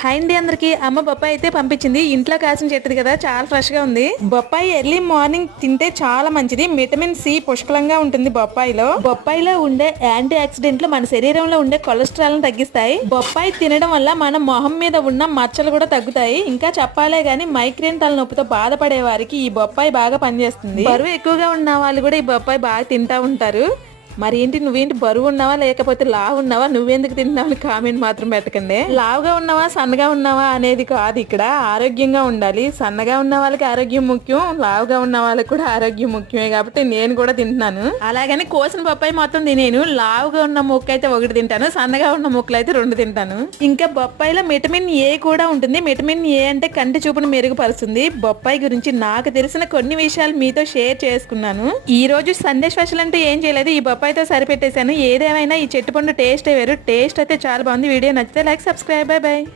Hi అండి అందరికి. అమ్మ బొప్పాయి అయితే పంపించింది. ఇంట్లో కాసిన చెట్టుది కదా, చాలా ఫ్రెష్ గా ఉంది. బొప్పాయి ఎర్లీ మార్నింగ్ తింటే చాలా మంచిది. విటమిన్ సి పుష్కలంగా ఉంటుంది బొప్పాయిలో ఉండే యాంటీ ఆక్సిడెంట్లు మన శరీరంలో ఉండే కొలెస్ట్రాల్ ని తగ్గిస్తాయి. బొప్పాయి తినడం వల్ల మన మొహం మీద ఉన్న మచ్చలు కూడా తగ్గుతాయి. ఇంకా చెప్పాలే గానీ మైగ్రేన్ తలనొప్పితో బాధపడే వారికి ఈ బొప్పాయి బాగా పనిచేస్తుంది. బరువు ఎక్కువగా ఉన్న వాళ్ళు కూడా ఈ బొప్పాయి బాగా తింటా ఉంటారు. మరి ఏంటి, నువ్వేంటి బరువు ఉన్నావా లేకపోతే లావు ఉన్నావా, నువ్వెందుకు తింటున్నావు కామెంట్ మాత్రం పెట్టకండి. లావుగా ఉన్నావా సన్నగా ఉన్నావా అనేది కాదు, ఇక్కడ ఆరోగ్యంగా ఉండాలి. సన్నగా ఉన్న వాళ్ళకి ఆరోగ్యం ముఖ్యం, లావుగా ఉన్న వాళ్ళకి కూడా ఆరోగ్యం ముఖ్యమే. కాబట్టి నేను కూడా తింటున్నాను. అలాగని కోసిన బొప్పాయి మొత్తం తినేను. లావుగా ఉన్న ముక్క అయితే ఒకటి తింటాను, సన్నగా ఉన్న ముక్కలు అయితే 2 తింటాను. ఇంకా బొప్పాయిలో విటమిన్ ఏ కూడా ఉంటుంది. విటమిన్ ఏ అంటే కంటి చూపును మెరుగుపరుస్తుంది. బొప్పాయి గురించి నాకు తెలిసిన కొన్ని విషయాలు మీతో షేర్ చేసుకున్నాను. ఈ రోజు సండే స్పెషల్ అంటే ఏం చేయలేదు, ఈ బొప్పాయి అయితే సరిపెట్టేశాను. ఏదేమైనా ఈ చెట్టు పండు టేస్ట్ వేరు. టేస్ట్ అయితే చాలా బాగుంది. వీడియో నచ్చితే లైక్, సబ్స్క్రైబ్. By by.